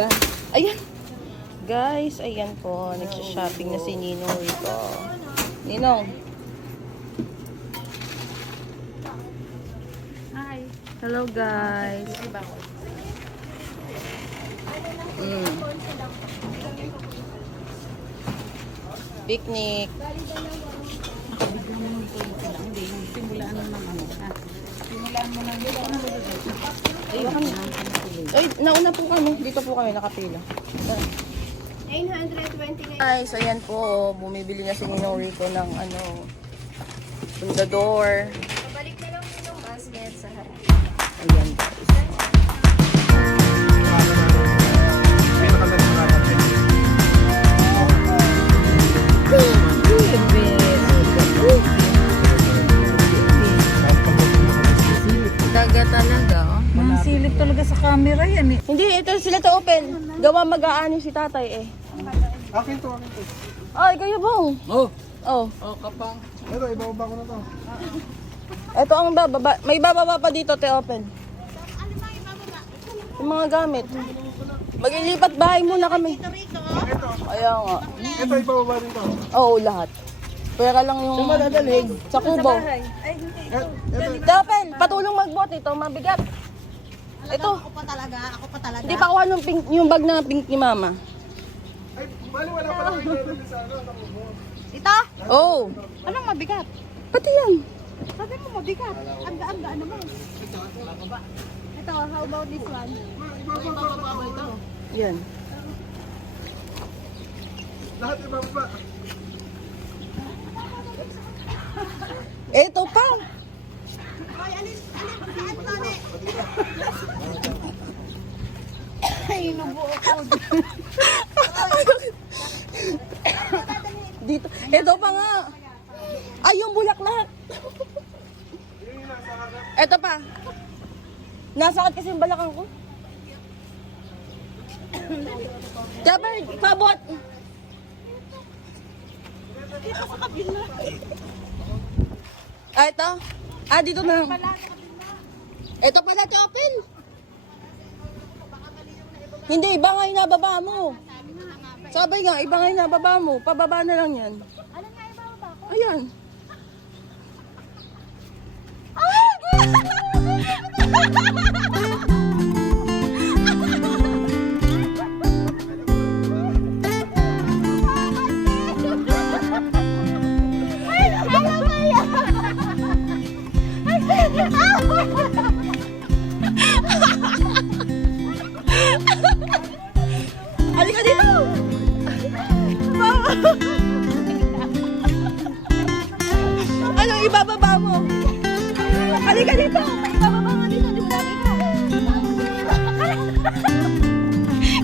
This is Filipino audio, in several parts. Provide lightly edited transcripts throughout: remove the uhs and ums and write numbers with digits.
Ayan. Ayan. Guys, ayan po. Nagsha-shopping na si Ninong Rico. Ninong. Hi. Hello guys. Picnic. Biglang mo ng kulit lang. Hindi. Simulaan mo ng ano. Simulaan mo ng dito. Ano ba dito? Ay, nauna po kami. Dito po kami nakapila. 929. Guys, ayan po. Bumibili na si Ninong Rico ng ano, pundador. Pabalik na lang yung basket sa harap. Ayan guys. Daga talaga, oh. Silip talaga sa camera yan eh. Hindi, ito sila to open. Gawa mag-aani si tatay eh. Akin to, akin to. Ay, kayo bong. Oh, Oh. kapang. Ito, ibababa ko na to. Ito ang bababa. May bababa pa dito, te open. Yung mga gamit. Maglilipat bahay muna kami. Ayaw nga. Ito, ibababa rin to. Oo, lahat. Pera lang yung... Sa kubo. Te open, patulong magbot ito. Mabigat. Ito. Ako pa talaga. Hindi pa kuha ng pink, yung bag na pink ni mama. Ay, bali wala pa lang kayo sa ano, sa kubo. Ito? Oh. Anong mabigat? Pati yan. Sabi mo mabigat. Ang gaan naman. Ito, how about this one? Ibababa ito. Yan. Lahat ibababa. Ito pa. Hoy, saan tali? Ay, nabuo ko. Dito. Ito pa nga. Ay, yung bulaklak. Ito pa. Nasakit kasi yung balakang ko. Dapat, pabot. Ah, ito. Ah, dito na. Ito pala, open. Hindi, iba nga yung nababa mo. Sabay nga, iba nga yung nababa mo. Pababa na lang yan. Ano nga yung bababa ko? Ayan. Halika dito! Mama! Ano ibababa mo? Halika dito! May ibababa nga dito, di mo nakita.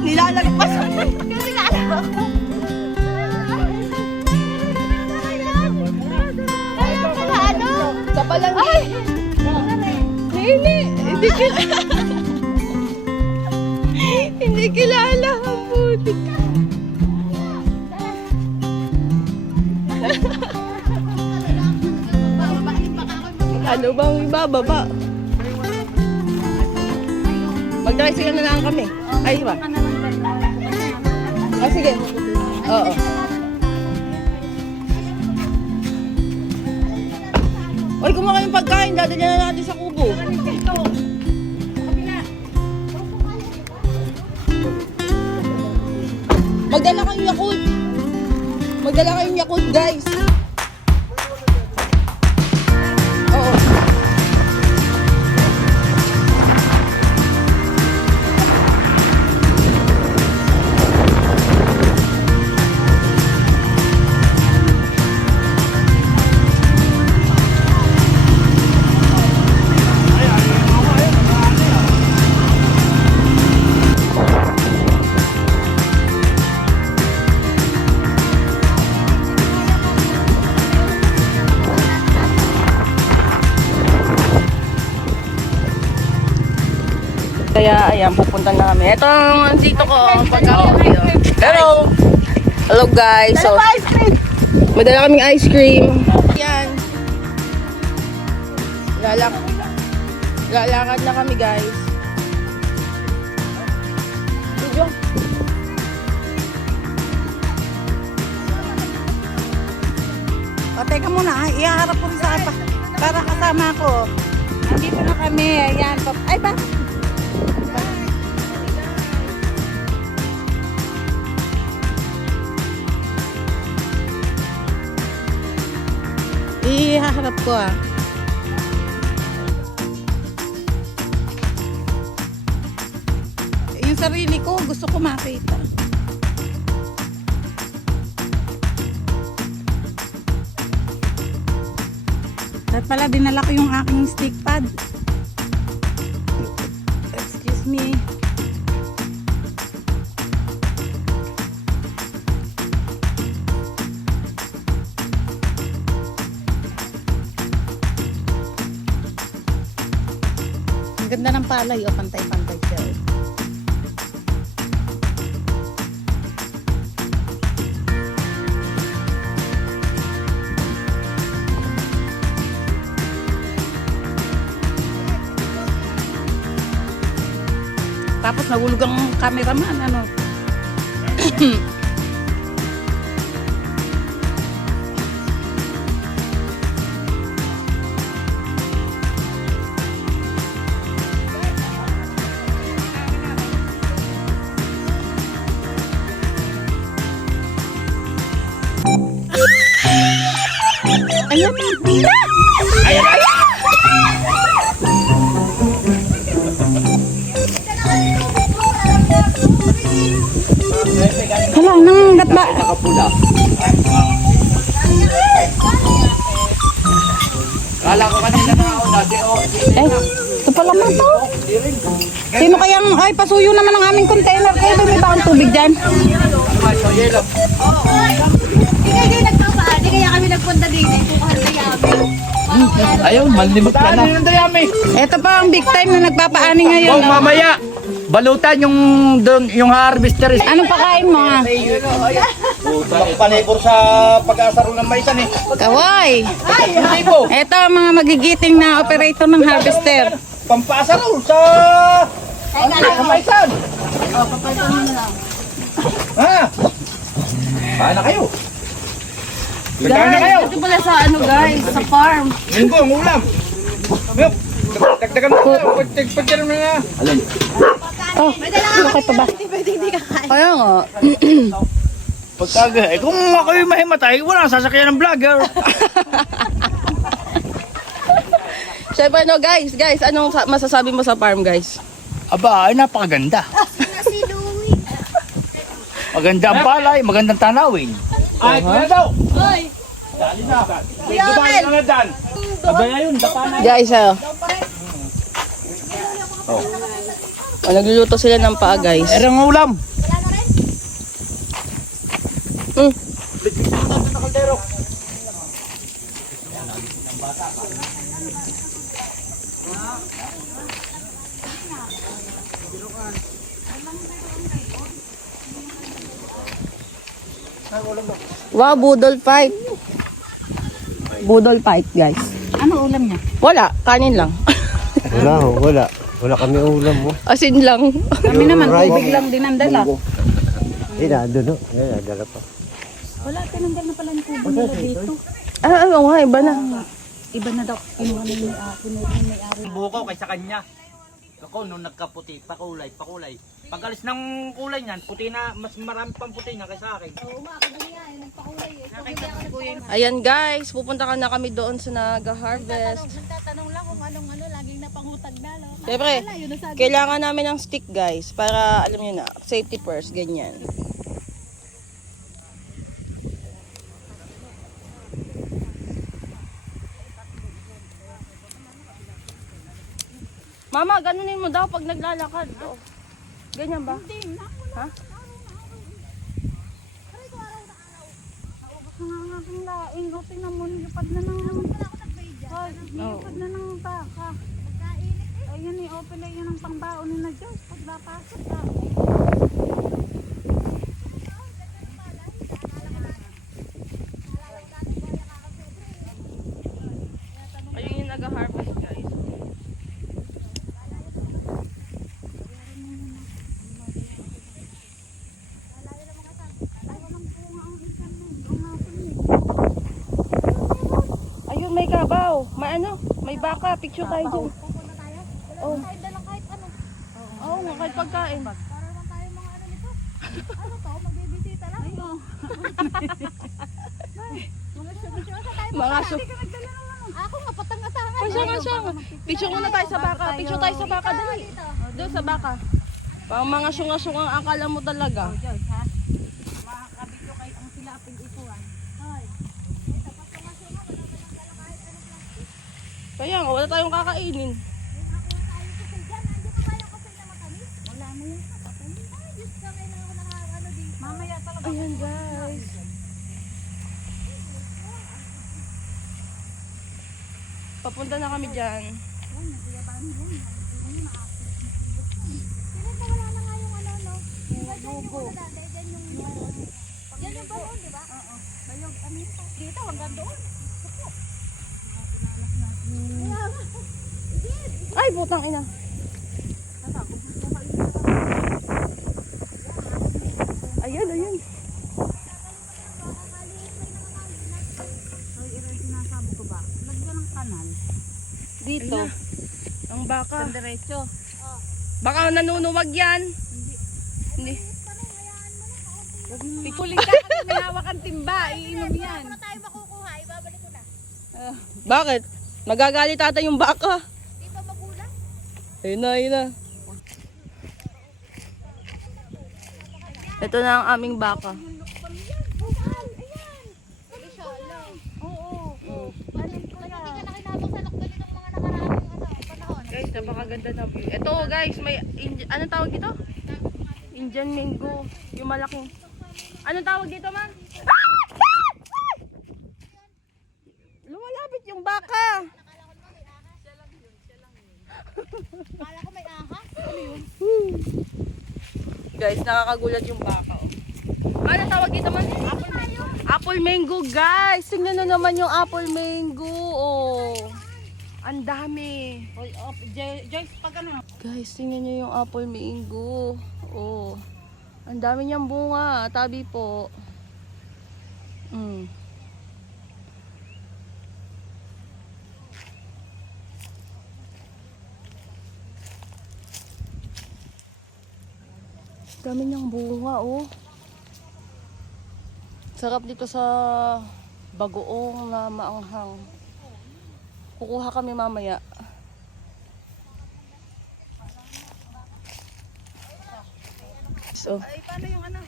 Nilalagpas mo. Kasi nga alam ako. Ayan pala, ano? Sa palanggi. Hindi kilala. Hindi kilala ang putik. Ano bang ibababa? Mag-tricycle na lang kami. Ay, ba? Ah, sige. Oo. Oy, kumuha kayong pagkain. Dadalhin na natin sa kubo. Magdala kayong Yakult. Magdala kayong Yakult, guys. Oo. Kaya ayan, pupunta na kami. Ito ang dito ko, pagka-coffee. Hello! Hello guys. So, madala kaming ice cream. Ayan. Lalakad na kami guys. O, teka muna, ihaharap ko rin sa akin para kasama ko. Nandito na kami, ayan. Ay, ba? Ihaharap ko ah. Yung sarili ko, gusto ko makita. At pala, dinala ko yung aking stick pad. Excuse me. Ang ganda ng palay, o pantay-pantay siya. Tapos nahulog ang cameraman, ano. Ayan na. Ayan, ayan. Hala, nangangat ba? Nakapula. Kala ko kanina na ako dati. Eh, ito pala mo to. Sino kayang, ay, pasuyo naman ang aming container. Kaya ba may bakang tubig dyan? Hindi kayo nagpapaan. Hindi kaya kami nagpunta din. Kukuhan na yamin. Ayun, manlimot ka na. Ito pa ang big time na nagpapaani ngayon. Oh, mamaya. Balutan yung harvester. Anong pakain mo ha? Panibor sa pag-asaro ng maisan eh. Kaway. Tipo, Ito ang mga magigiting na operator ng harvester. pampasaro sa maisan. Ha? Paano kayo? Nagkaan na kayo? Ito pala sa ano guys, sa farm. Linggo, ang ulam. Milk. Dagdagan mo na. Pagdagan mo na. Alin? Oh, okay pa ba? Hindi ka kain. Kaya nga. Pagkaga, eh kung ako yung mahimatay, wala sasakyan ng vlogger. Siyempre no guys, anong masasabi mo sa farm guys? Aba, ay napakaganda. Si Louie. Maganda ang palay, magandang tanawin. Ay, kaya daw. Hoy. Dali na. Dubai na dan. Abay ayun, dapa na. Guys, Oh, nagluluto sila ng paa guys. Erang ulam. Mm. Wow, budol fight. Budol fight, guys. Ano ulam niya? Wala, kanin lang. Wala kami ulam mo. Asin lang. Kami naman, tubig lang din ang dala. Nandun no. Dala pa. Wala, tinanggal na pala ng kubo nila dito. Oo nga, iba na. Iba na daw. Kinuha na yung may-ari. Buko kay sa kanya. Ako nung nagkaputi, pakulay. Pag-alis ng kulay niyan, puti na, mas marami pang puti niya kaysa akin. Oo, makakabili yan. Nagpakulay eh. Nakita ko si Kuya yung Ayan guys, pupunta ka na kami doon sa nag-harvest. Nagtatanong lang kung anong laging napangutag na. No? Siyempre, Yun ang sabi. kailangan namin ng stick guys para alam niyo na, safety first, ganyan. Mama, ganunin mo daw pag naglalakad. Oh. Ganyan ba? Ha? nangangaking laing. O, tingnan mo, nilipad na ng... Hoy, nilipad na ng baka. Ayun eh, open na yun ang pangbaon ni na Diyos. Paglapasok ka. Ayun yung nag-harvest guys. Kabaw. May ano? May baka. Picture tayo dyan. Pupunta tayo. Oh. Kahit dalang kahit ano. Oo nga, kahit pagkain. Para naman tayo mga ano nito. Ano to? Magbibisita lang. Mga sure sa tayo. Mga Hindi ka nagdala ng ano. Ako nga, patang-atangan. Pasyang. Picture muna tayo sa baka. Picture tayo sa baka. Dali. Doon sa baka. Pang mga sunga-sungang akala mo talaga. Joyce, ha? Makakabit ko kayo ang silaping ikuan. Kaya nga, wala tayong kakainin. Wala na yun. Mamaya talaga. Ayan guys. Papunta na kami dyan. Dito, hanggang doon. Ay, putang ina. Ayan. Ay, sinasabi ko ba? Lagyan ng kanal. Dito. Ang baka. Sa diretso. Baka nanunuwag yan. Hindi. Pikuling ka kasi may hawakan timba. Iinom yan. Kung tayo makukuha, ibabalik ko na. Bakit? Magagalit ata yung baka. Di ba magulang? Ayun na. Ito na ang aming baka. Guys, napakaganda na view. Ito guys, may anong tawag dito? Indian mango. Yung malaking. Anong tawag dito, man? Lumalapit yung baka. Kala ko may aha. Guys, nakakagulat yung baka. Oh. Anong tawag dito, man? Apple mango, guys. Tingnan na naman yung apple mango. Oh. Ang dami. Oy, Joyce, pag ano? Guys, tingnan nyo yung apple mango. Oh. Ang dami niyang bunga. Tabi po. Dami niyang bunga, oh. Sarap dito sa bagoong na maanghang. Kukuha kami mamaya. So, Ay, paano yung ano?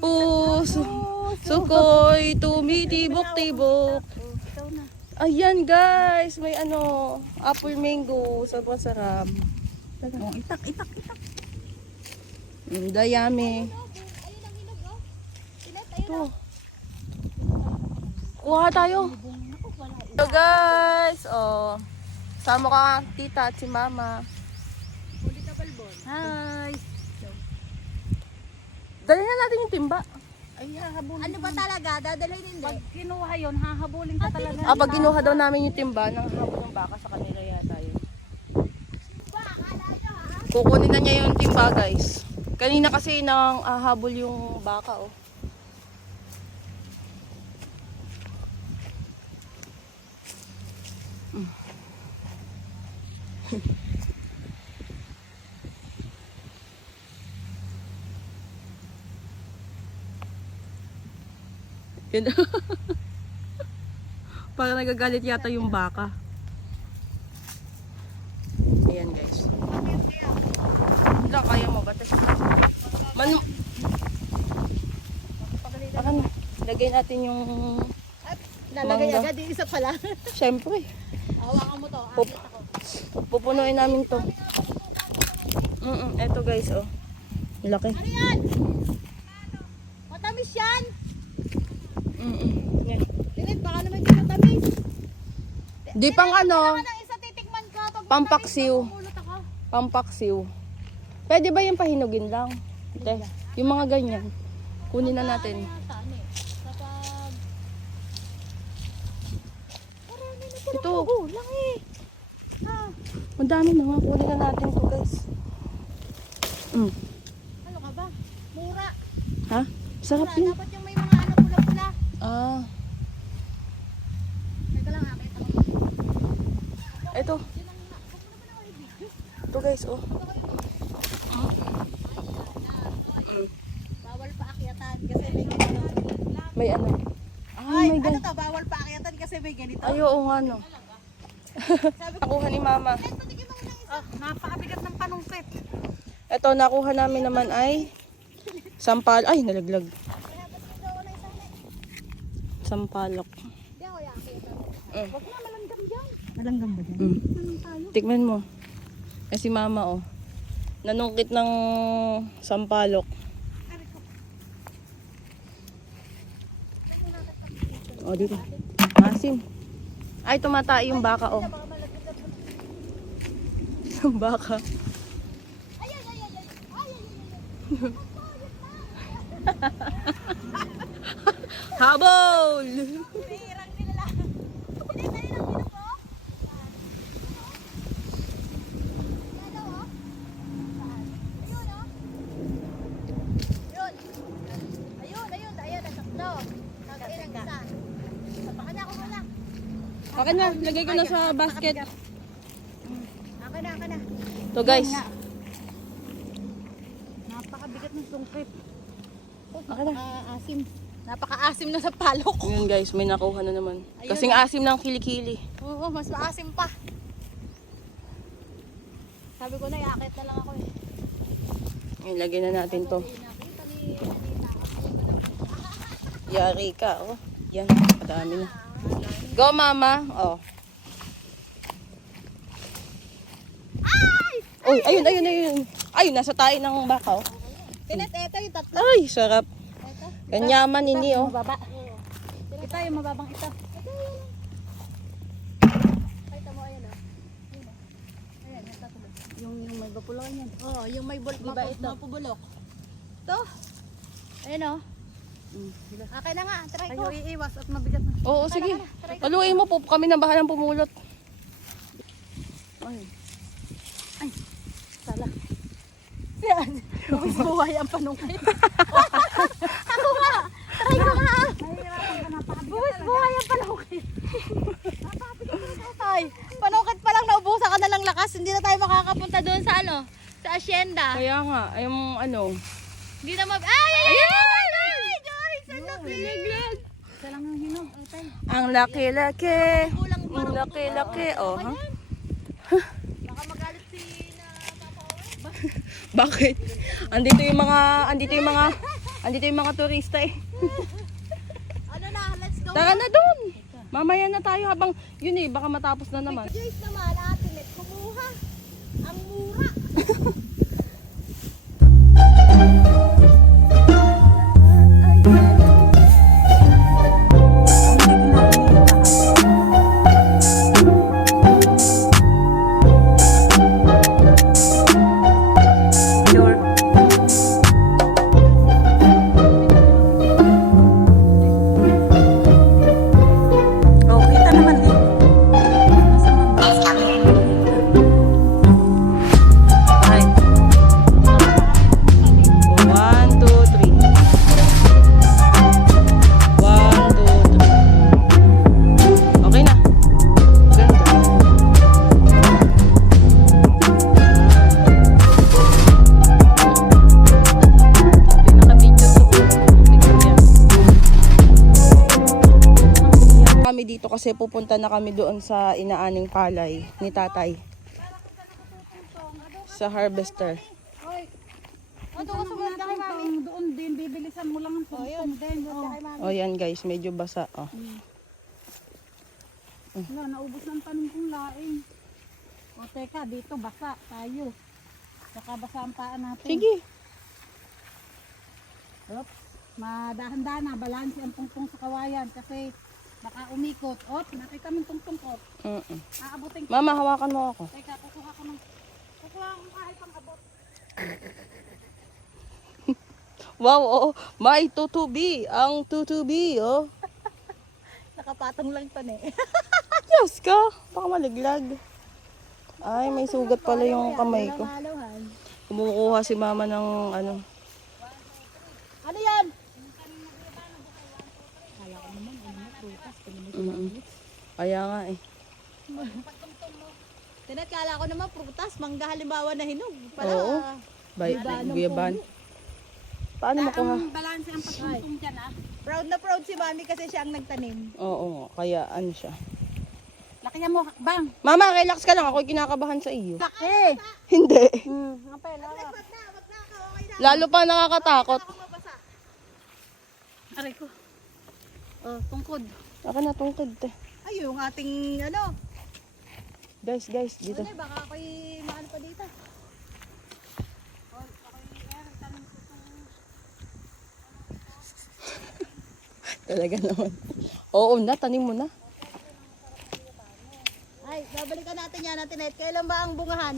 puso, sukoy, tumitibok-tibok. Ikaw na. Ayan guys, may ano, apple mango. Sobrang sarap. Oh, itak. Dayami. Ito. Kuha tayo. So guys, oh. Sama ka tita at si mama. Hi. Dali na natin yung timba. Ay, hahabulin. Ano ba talaga? Dadalhin hindi. Pag kinuha yun, hahabulin ka talaga. Pag ginuha daw namin yung timba, nang habol ng baka sa kanila yata yun. Kukunin na niya yung timba guys. Kanina kasi nang habol yung baka oh. Yun. Parang nagagalit yata yung baka. Ayan guys. Wala, kaya mo ba? Parang lagay natin yung Nalagay mangga. agad yung isa pala. Syempre. Hawakan mo to. Pupunuin namin to. Eto guys, oh. Laki. Ano yan? Matamis yan. Yan. Tinit, baka naman hindi matamis. Di pang ano, Ang isa titikman ka. Pag pampaksiw. pumulot ako. Pampaksiw. Pwede ba yung pahinugin lang? Ate, yung mga ganyan. Kunin na natin. Kapag... Ito. Lang eh. Ang dami na nga. Kunin na natin to guys. Ano ka ba? Mura. Ha? Sarap Mura. yun. Dapat yung may mga ano pula-pula. Ah. Teka lang, akit ako. May ano. Ay, my God. ano to, bawal pa akyatan kasi may ganito. Ay, oo nga no. Nakuha ni Mama. Napakabigat ng panungkit. Ito, nakuha namin naman ay sampal. Ay, nalaglag. Sampalok. Huwag na, malanggam dyan. Malanggam ba dyan? Tikman mo. Eh si Mama, oh. Nanungkit ng sampalok. Oh, dito. Asim. Ay, tumatay yung baka, oh. Yung baka. Habol! Akin na, lagay ko na sa basket. Akin na. To guys. Napakabigat ng sungkit. Akin na. Asim. Napaka-asim na sa palok. Ngayon guys, may nakuha na naman. Kasing asim ng kilikili. Oo, mas maasim pa. Sabi ko na, iakit na lang ako eh. Ngayon, lagay na natin to. Yari ka, oh. Yan, madami na. Go, Mama. Oh. Uy, ayun. Ayun, nasa tayo ng baka, oh. Tinet, eto yung tatlo. Ay, sarap. Ganyaman ini, oh. Mababa. Ito yung mababang ito. Ito mo, ayan o. Ayan, ito tuloy. Yung may bapulokan yan. Oo, yung may Iba ito. mapubulok. Ito. Ayan o. Akin na nga, try ko. Ayaw iiwas at mabigat na. Oo, sige. Paluin mo po. Kami na bahalang pumulot. Ay. Sala. Yan. Buwis buhay ang panungkit. Ako nga. Try ko nga. Buwis buhay ang panungkit. Ay, panungkit pa lang naubusan ka na ng lakas. Hindi na tayo makakapunta doon sa ano, sa asyenda. Kaya nga, yung ano. Hindi na ay! Joyce, ang laki. Isa lang ang hinog. Ang laki-laki. Kulang Ang laki-laki, oh. Ha? Baka magalit si na Papa Owen. Bakit? Andito yung mga turista eh. Ano na, let's go. Tara na doon. Mamaya na tayo habang yun eh, baka matapos na naman. Joyce naman, atin kumuha. Ang mura. Oh, kita naman eh. Ay. 1, 2, 3. 1, 2, 3. Okay na. Ganda. Hindi naka-video to. Tignan yan. Kami dito kasi pupunta na kami doon sa inaaning palay ni tatay. Sa harvester. Ito ko sumunod kay mami. Doon din, bibilisan mo lang ang tungtong din. O yan guys, medyo basa. Oh. Wala, naubos ng tanong kong laing. O teka, dito basa tayo. Saka basa ang paan natin. Sige. Oops. Madahan-dahan na, balanse ang tungtong sa kawayan kasi baka umikot. Op, nakita mo yung tungtong ko. Aabutin ko. Mama, hawakan mo ako. Teka, kukuha ko kahit pang abot. Wow, oo. May tutubi. Ang tutubi, oh. Nakapatong lang pa eh. Diyos ka. Baka malaglag. Ay, may sugat pala yung kamay ko. Halahan. Kumukuha si mama ng ano. Ano yan? Kaya nga eh. Tinakala ko naman prutas, mangga halimbawa na hinog. Pala, Oo. Guyaban. Paano makuha? Ang balanse ang pagtungtong dyan ah. Proud na proud si Mami kasi siya ang nagtanim. Oo, kaya ano siya. Laki mo, bang. Mama, relax ka lang. Ako'y kinakabahan sa iyo. Laki! Hindi. Ang pala. Lalo pa nakakatakot. Aray ko. Oh, tungkod. Ako na tungkod, te. Ay, yung ating ano. Guys, dito. Ano, baka ako'y maano pa dito. Talaga naman. Oo na, tanim mo na. Ay, babalikan natin yan natin. Kailan ba ang bungahan?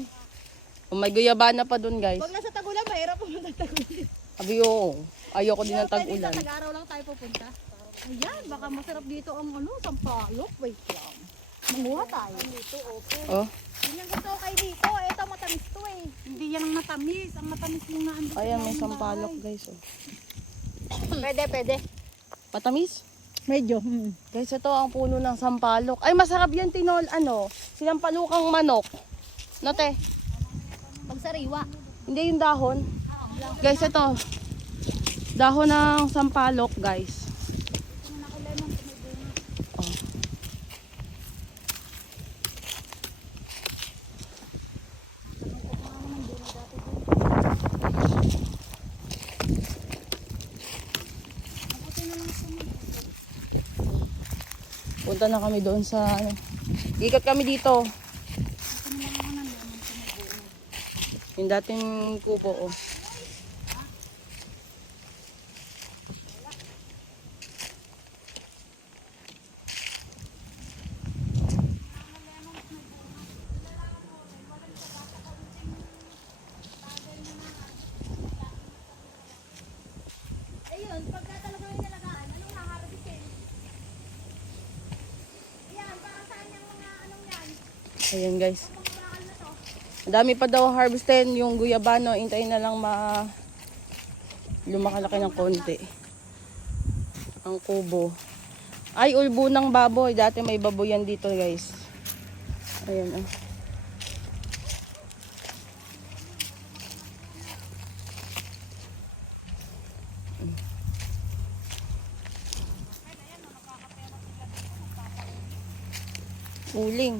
Oh, may guyabana pa dun, guys. Huwag na sa tagulan, mahirap pumunta sa tagulan. Abi, oo. Ayoko din ng tag-ulan. Pwede tag-araw lang tayo pupunta. Ayan, baka masarap dito ang ano, sampalok. Wait lang. Manguha tayo. Dito, okay. Oh, Yun yung gusto ko kay Nico. Ito, matamis to eh. Hindi yan ang matamis. Ang matamis yung naandito. ayan, may sampalok, guys. Oh. Pwede. Matamis? Medyo. Guys, ito ang puno ng sampalok. Ay, masarap yan, tinol. Ano? Sinampalukang manok. No, te? Pagsariwa. Hindi yung dahon. Guys, ito. Dahon ng sampalok, guys. Oh. Punta na kami doon sa ano. Ikat kami dito. Yung dating kubo, oh. Ayun, pagka talaga yung nalagaan, anong haharbisin? Ayan, para saan yung mga anong yan? Ayan, guys. Ang dami pa daw harvestin yung guyabano. Hintayin na lang lumakalaki ng konti. Ang kubo. Ay, ulbo ng baboy. Dati may baboy yan dito, guys. Ayan, oh. Uling.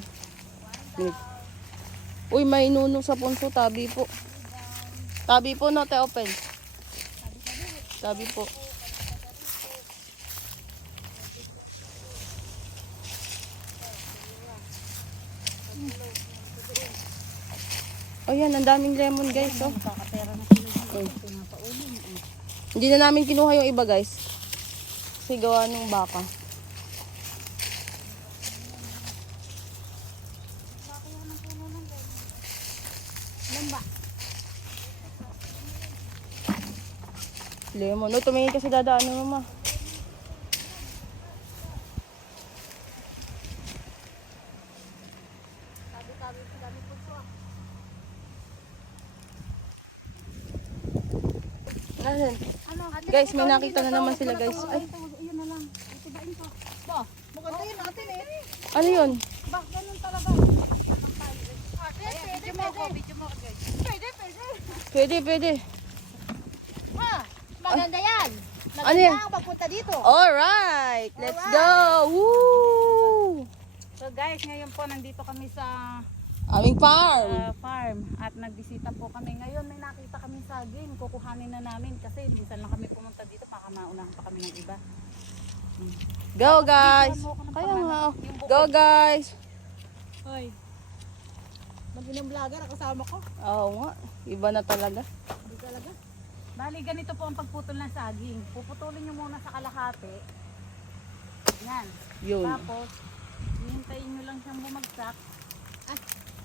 Uy, may nuno sa punso. Tabi po. Tabi po, no, te, open. Tabi po. Oh, yan. Ang daming lemon, guys, oh. Hindi na namin kinuha yung iba, guys. Kasi gawa ng baka. Lemon. No, tumingin kasi dadaanan, mama. Ayan. Guys, may nakita na naman sila, guys. Ay, Iyon na lang. Itibain ko. Ba, maganda yun natin eh. ano yun? Ba, ganun talaga. Video mo ako guys. Pwede. Maganda yan. Ano yan? Maganda ang pagpunta dito. Alright, let's go! Woo! So guys, ngayon po nandito kami sa Aming farm. farm at nagbisita po kami. Ngayon may nakita kami saging. Kukuhanin na namin kasi minsan lang kami pumunta dito. Baka maunahan pa kami ng iba. Go, guys! Kaya nga, oh. Go, guys! Hoy. Mag-inong vlogger ang kasama ko. Oo nga, iba na talaga. Hindi talaga. Bali, ganito po ang pagputol ng saging. Puputulin nyo muna sa kalahati. Yan. Yun. Tapos, hihintayin nyo lang siyang bumagsak.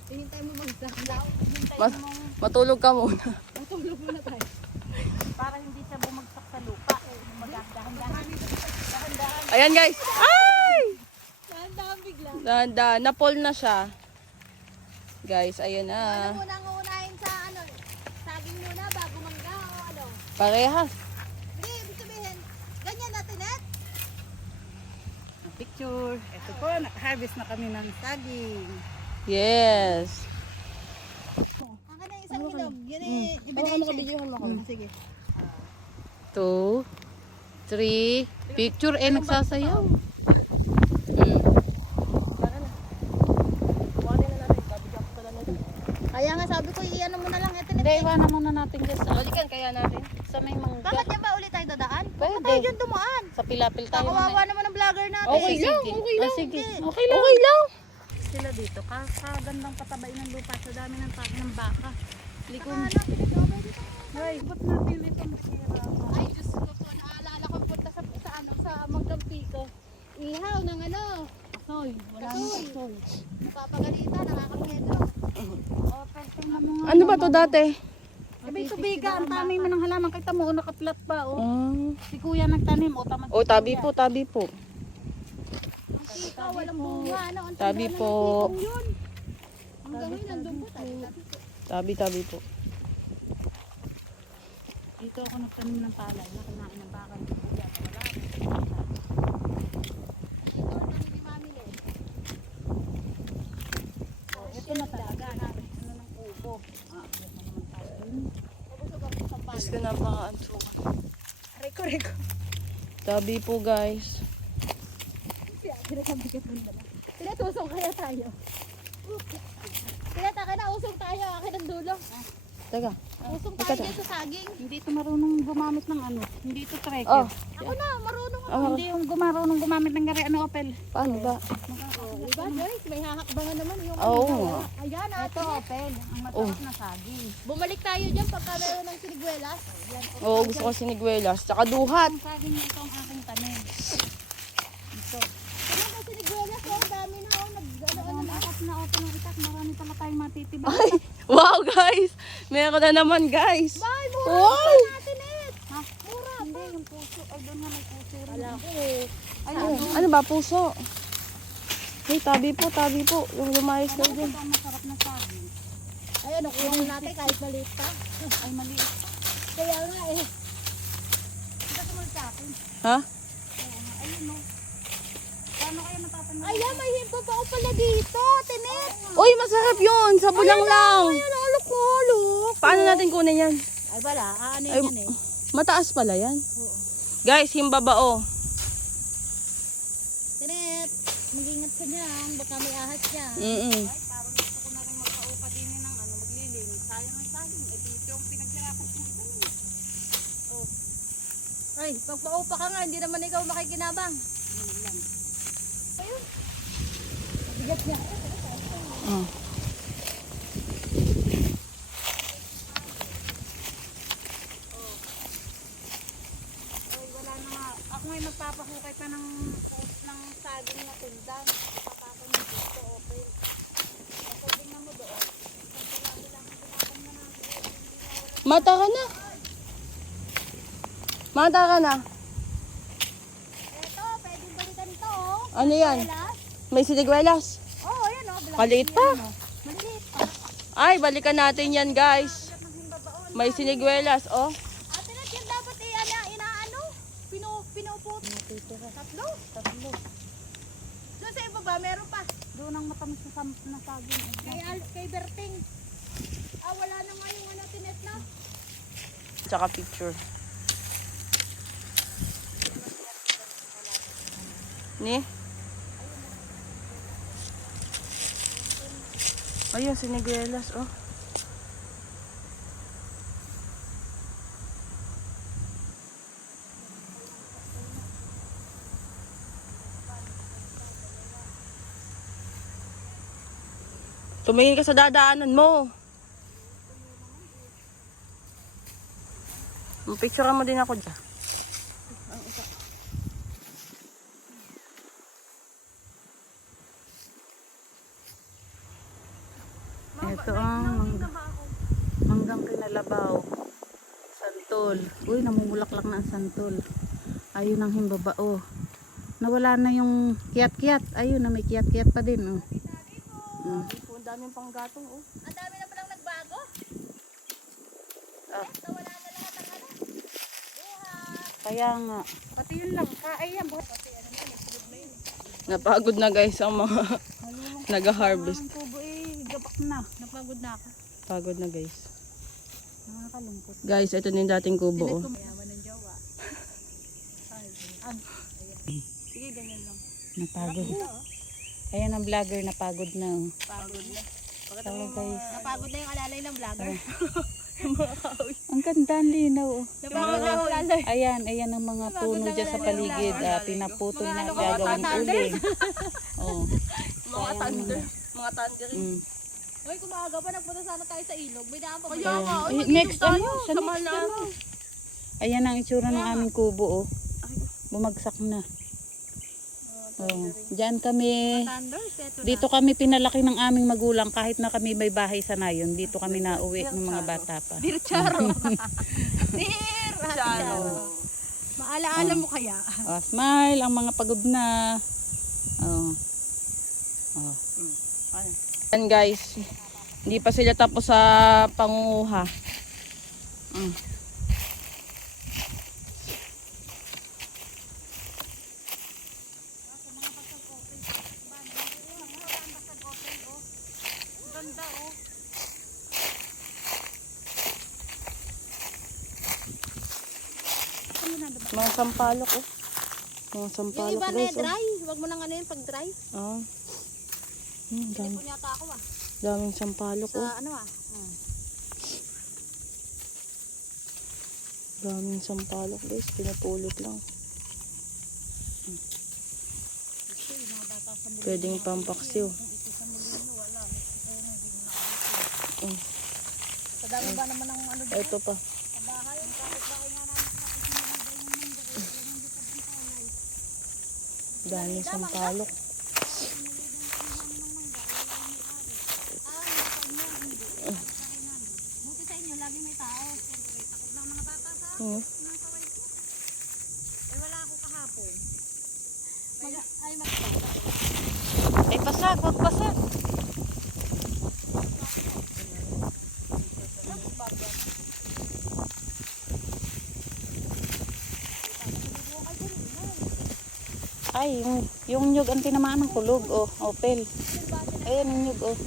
Hihintayin mo bumagsak. Hihintayin mo Matulog ka muna. matulog muna tayo. Para hindi siya bumagsak sa lupa. Dahan-dahan. Ayan, guys! Ay! Dahan-dahan bigla. Dahan-dahan, na-fall na siya. Guys, ayan na. Muna ang uunahin sa ano, saging muna bago mangga o ano. Parehas. Hindi, ibig sabihin, ganyan natin eh. Picture. Ito po, naka-harvest na kami ng saging. Yes. Ang kanang isang hinog, yun eh, Baka makabidyohan mo ako. Sige. 2, 3. Picture eh, nagsasayaw. Kaya nga sabi ko, i-ano mo na lang ito. Hindi, iwanan muna natin dyan sa, Balikan kaya natin. sa may mangga. Bakit yan ba ulit tayo dadaan? Pwede. Tayo dyan dumaan. Sa pilapil tayo. Kawawa naman ang vlogger natin. Okay lang, sige. okay lang. Sige, okay lang. Okay lang. Sila dito, kagandang patabain ng lupa sa dami ng pake ng baka. Likon. Ay, ba't natin ito mahirap? Ay, Diyos ko po, naalala ko punta sa Manggang Pico. Ihaw ng ano. Soy, wala nang soy. Napapagalitan, nakakapedro. Oh, pero tingnan mo nga. Ano ba to dati? Sabi tubiga, ang tanim mo ng halaman. Kita mo, nakaplat pa. Oh. Ah. Si kuya nagtanim. O, tamad Oh, si tabi kuya. po, tabi po. Ikaw, walang bunga. Ano, ang Tabi tanda po. ng pikong yun. Hanggang ngayon, nandun po tayo. Tabi, tabi po. Dito ako nagtanim ng palay. Nakinain ng baka ni kuya. Wala. Ito na talaga. Ano ng kubo. Ito naman tayo. Diyos ko, napaka-anso. Reko. Tabi po, guys. Pinatusong kaya tayo. Pinataka na, usong tayo. Akin ang dulo. Teka. Usong tayo dito sa saging. Hindi ito marunong gumamit ng ano. Hindi ito Oh. trekker. Ako na, marunong ako. Oh, Hindi yung marunong gumamit ng gari ano opel. paano ba? Diba, Joyce? May hahakbangan naman yung Oo. Ayan, Ito ate. opel. Ang masarap na saging. Bumalik tayo dyan pagka meron ng siniguelas. Oo, gusto ko siniguelas. Tsaka duhat. Ang saging nito ang aking tanim. Ito. Ano ba siniguelas? Oh, ang dami na. Oh, Ano na apat na opel ng itak. Marami pala tayong matitiba. Ay, wow, guys. Meron na naman, guys. Bye, mura Wow. pa natin eh. Ha? Mura Hindi, yung puso. Ay, doon na may puso rin. Alam ko. Ay, Ano ba, puso? Hey, tabi po, tabi po. Yung lumayas daw ito dyan. ang masarap na saging. Ay, ano, kunin natin kahit maliit pa. Ay, maliit. Kaya nga eh. Ito sumunod sa akin. Ha? Ayun no. Paano kaya matatanim? Ayan, may himpo pa ako pala dito. Tinet. Uy, masarap yun. Sa bulang lang. Ayan, alok. Paano natin kunin yan? Ay, wala. Ano Ay, yan eh. mataas pala yan. Guys, yung babao. Tinet. Mag-ingat ka dyan. Baka may ahas dyan. Mm-mm. Parang gusto ko na rin magpaupa din ng ano, maglilinis. Sayang ang saging. Eh, dito yung pinagsirapan ko itanim. Ay, pagpaupa ka nga, hindi naman ikaw makikinabang. Ayun. Bigat niya. Oh. Ay, wala na nga. Ako ngayon magpapahukay pa ng saging na tundan. Papapon mo dito, okay. Ako tingnan mo doon. Mata ka na. Mata ka na. Eto, pwedeng balikan ito oh. Ano yan? Wala? May siniguelas. Oh, ayan oh. Maliit pa. Maliit pa. Ay, balikan natin yan, guys. May siniguelas, oh. Ate Nat, yan dapat inaano? Pinupot. Tatlo? Tatlo. Doon sa ibaba, meron pa. Doon ang matamis na saging. Kay Berting. Ah, wala na nga yung ano, Tinet na. Tsaka picture. Ni? Ayun, siniguelas, oh. Tumingin ka sa dadaanan mo. Picture mo din ako dyan. Ito ang manggang kinalabaw. Santol. Uy, namumulaklak na ang santol. Ayun ang himbabao. Nawala na yung kiyat-kiyat. Ayun na, may kiyat-kiyat pa din. Oh. Ang daming panggatong, oh. Ang dami na palang nagbago. Ah. Ito, wala na lahat ng ano. Buhat. Kaya nga. Pati yun lang. Ayan, buhat. Napagod na guys ang mga nag-harvest. Ang tubo gabak na. Napagod na ako. Pagod na guys. Nakakalungkot. Guys, ito na yung dating kubo, oh. Mayaman ng jowa. Sige, ganyan lang. Napagod. Ayan ang vlogger, napagod na. Oh. Pagod na. Hello guys. Napagod na yung alalay ng vlogger. Ang ganda, ang linaw. Oh. Napagod na yung alalay. Ayan ang mga puno dyan sa paligid. Pinaputol na gagawin uling. Oh. Mga thunder. Mga thunder. Mm. Uy, kung maaga pa, nagpunta sana tayo sa ilog. May daan pa ba? Kaya nga, Eh, next ano? Sa Sama next na. ano? Ayan ang itsura ng aming kubo. Oh. Bumagsak na. Oh. Diyan kami. Thunders, eto na. Dito kami pinalaki ng aming magulang kahit na kami may bahay sa nayon. Dito kami nauwi ng mga bata pa. Dear Charo. Dear Ate Charo. Maalaala mo kaya? Oh, smile ang mga pagod na. Oh. Oh. Yan guys, hindi pa sila tapos sa pangunguha. Mga sampalok oh. Mga Yung sampalok iba na guys oh. dry. Huwag mo nang ano yun pag dry. Ah. Dami, Kung yata ako daming sampalok Sa oh. ano Daming sampalok guys, pinapulot lang. Pwedeng pampaksiw. Sa dami ba naman ng ano Ito pa. Daming sampalok. Buti sa inyo, lagi may tao. Siyempre, takot ng mga bata sa Hmm. Eh, wala ako kahapon. Ay, pasag, wag pasag. Ay, yung nyug ang tinamaan ng kulog, oh, opel. Ayan yung nyug, oh.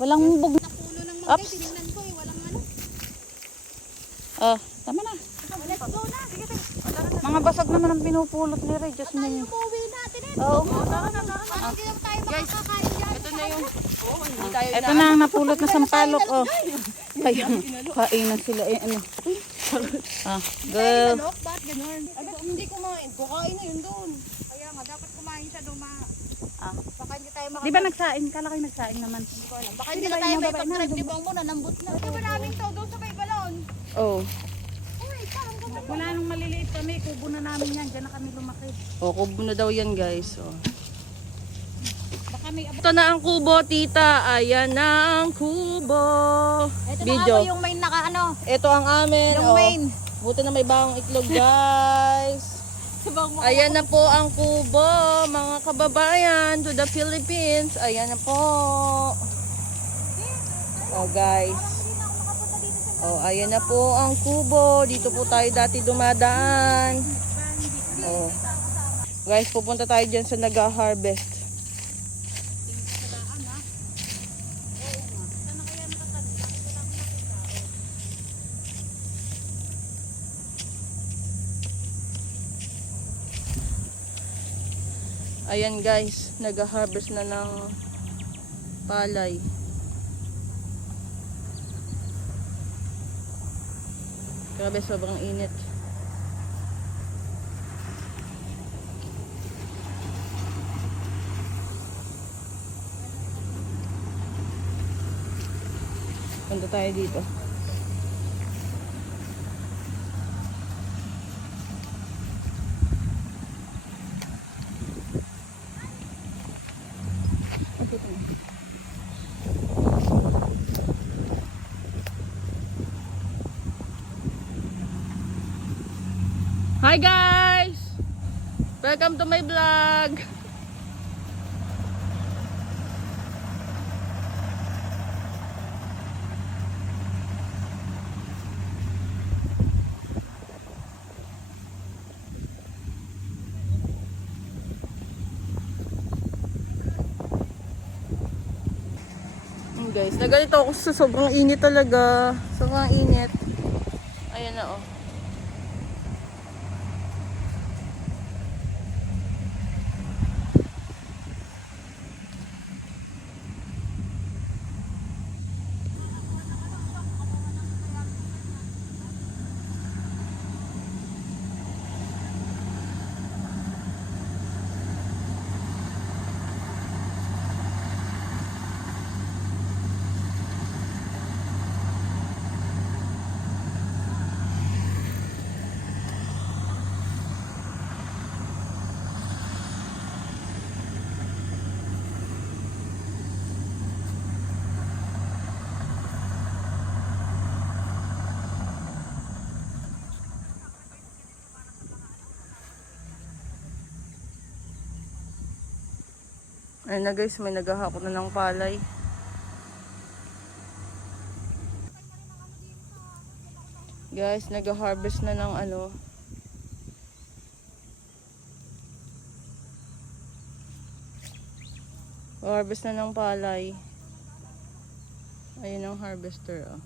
Walang bug. Napuno ng mga Ups. tinignan ko eh, walang ano. Ah, tama na. Let's go na. Sige, sige. Mga basag naman ang pinupulot ni Ray, Diyos mo. Umuwi natin eh. Oo. Parang hindi naman tayo makakakain dyan. Ito na yung hindi tayo Ito na ang napulot na sampalok, oh. Kaya, kainan sila, eh, ano. Ah, go. Manok, ba't ganun? Ay, ba't hindi kumain? Kukain na yun doon. Kaya nga, dapat kumain siya duma. Ah. Baka hindi tayo Di ba nagsaing? Kala kayo nagsaing naman. Baka hindi na tayo may pag-drive ni Bong mo, nanambot na. Pwede ba namin to doon sa may balon? Oh. Uy, parang gano'n. Wala nung maliliit kami, kubo na namin yan. Diyan na kami lumaki. Oh, kubo na daw yan guys. Oh. Baka may Ito na ang kubo, tita. Ayan na ang kubo. Ito Video. na ako yung main naka ano. Ito ang amin. Yung oh. main. Buti na may bawang itlog guys. Ayan na po ang kubo, mga kababayan, to the Philippines. Ayan na po. Oh guys. Oh, ayan na po ang kubo. Dito po tayo dati dumadaan. Oh. Guys, pupunta tayo dyan sa nag-harvest. Ayan guys, nag-harvest na ng palay. Grabe, sobrang init. Punta tayo dito. Hi guys! Welcome to my vlog! Guys, nagalito ako sa sobrang init talaga. Sobrang init. Ayan na oh. Ayun na guys, may naghahakot na ng palay. Guys, nag-harvest na ng ano. Harvest na ng palay. Ayun ang harvester, oh.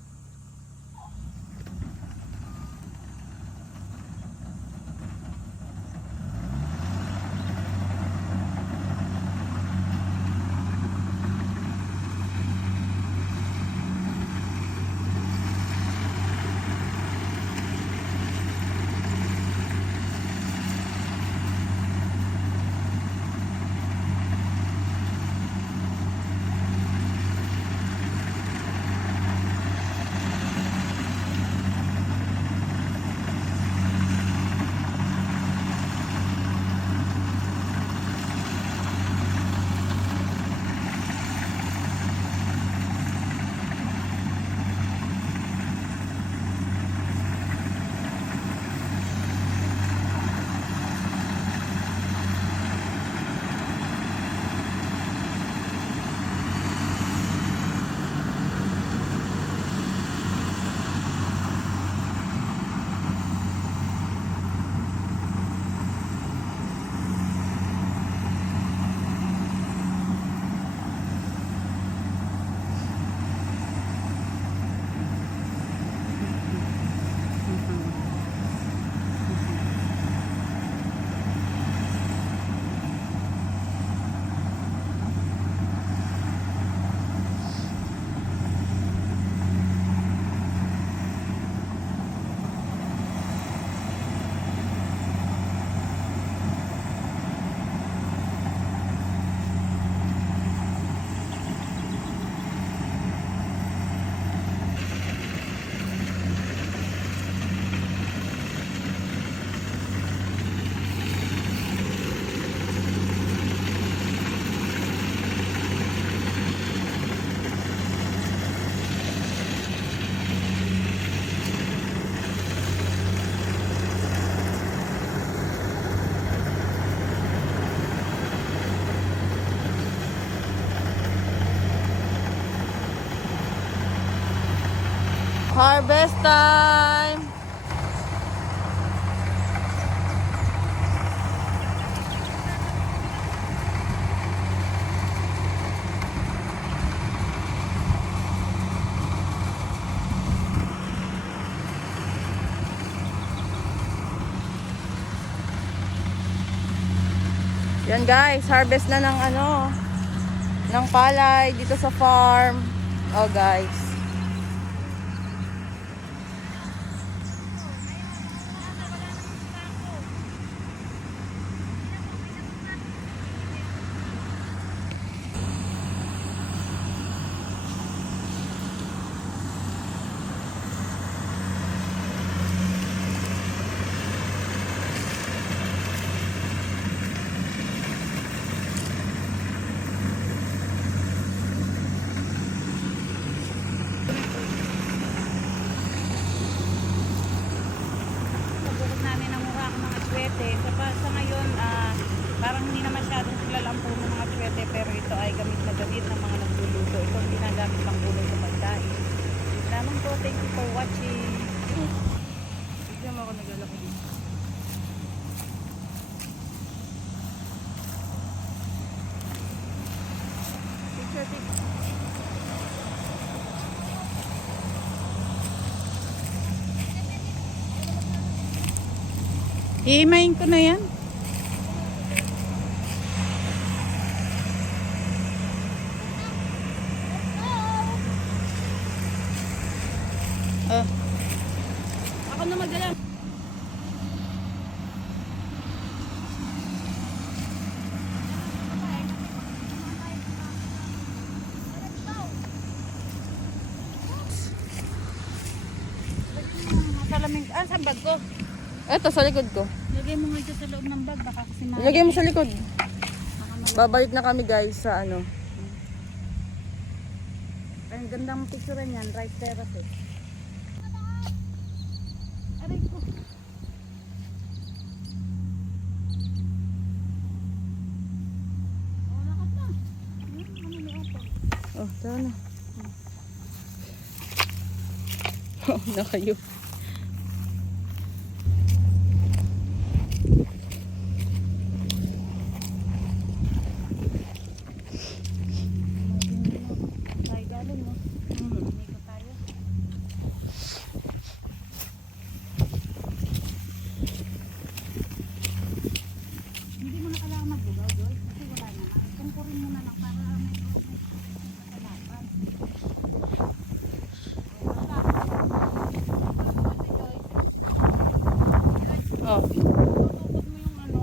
Harvest time! Yan guys, harvest na ng ano, ng palay dito sa farm. Oh guys. Nabukot namin ang mura ang mga swete. Sa ngayon, parang hindi na masyadong kilala ang puno ng mga swete, pero ito ay gamit na gamit ng mga nagluluto. Ito ang ginagamit pang gulay sa pagkain. Salamat po. Thank you for watching. Bigyan mo ako naglalaki dito. Picture, picture. Iimayin ko na yan. Ako na magdala. Salamin. Saan bag ko? Eto, sa likod ko. Lagay mo nga dyan sa loob ng bag. Baka kasi Ilagay mo sa likod. Babalik na kami guys sa ano. Ay, ang gandang picture niyan. Rice terrace eh. Aray ko. Oh, lakas na. Sana. Na kayo. Tayo galing mo. Umikot tayo. Hindi mo na kailangan magbugaw, Joy. Kasi wala naman. Tungkurin mo na lang para may kasalapan. Oh. Tutukod mo yung ano,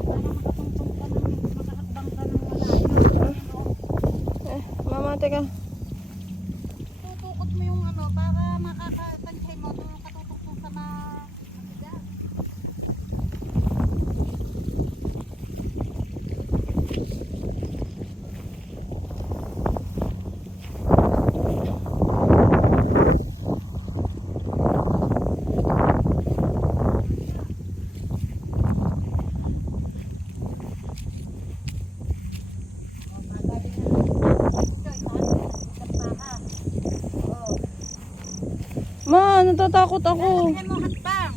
para makatungtong ka ng, makahakbang ka ng malayo. Mama, teka. Tutukod mo yung ano, para makakatansay mo doon katutugtog sa mabigat. Ma, natatakot ako. Tingnan mo hakbang.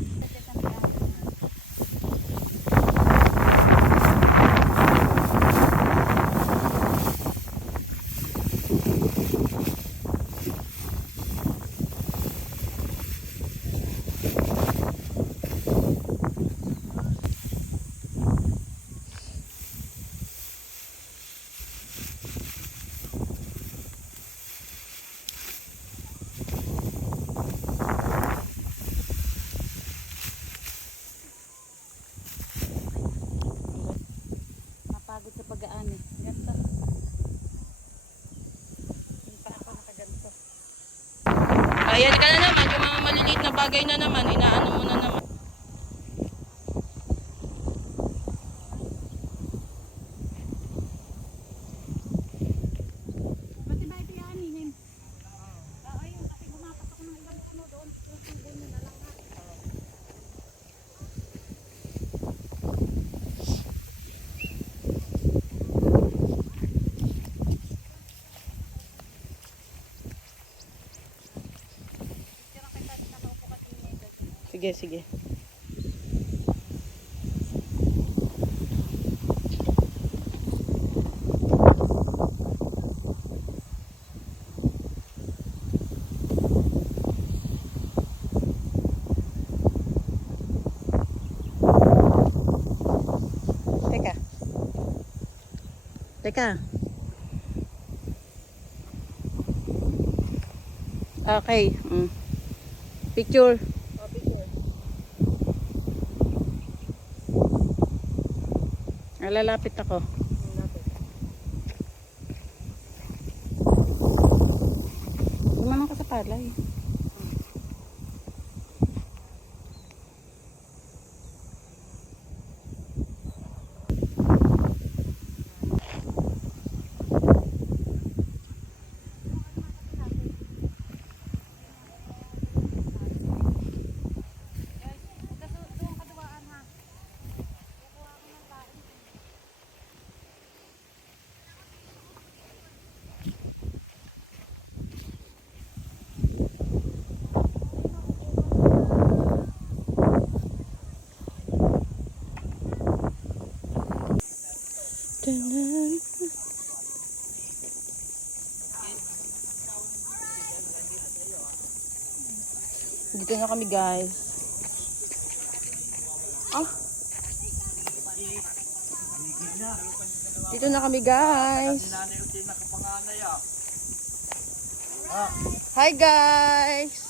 Napagod sa pag-aan eh. Ganito. Hindi pa ako nakaganto. Ayan ka na naman. Yung mga maliliit na bagay na naman. Inaano mo na naman. Ba't iba ito yung aninin? Ayun, kasi bumapas ako ng ibang puno doon. Yung tubo na lang nga. Sige, sige. Teka. Teka. Okay. Picture. Lalapit ako. Gumanong ka sa palay. Dito na kami, guys. Dito na kami, guys. Hi, guys.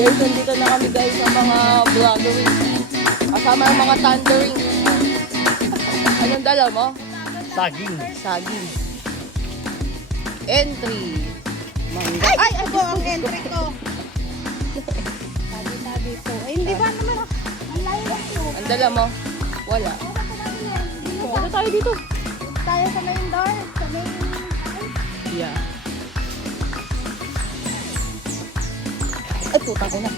Guys, nandito na kami guys sa mga vloggering. Kasama ang mga thundering. Anong dala mo? Saging. Saging. Entry. Mangga. Ay, ako ang entry ko. Tabi-tabi po. Ay, hindi ba naman ako? Ang layo lang po. Ang dala mo? Wala. Punta tayo dito. Tayo sa main door. Sa main... Yeah. Ay, putang ina.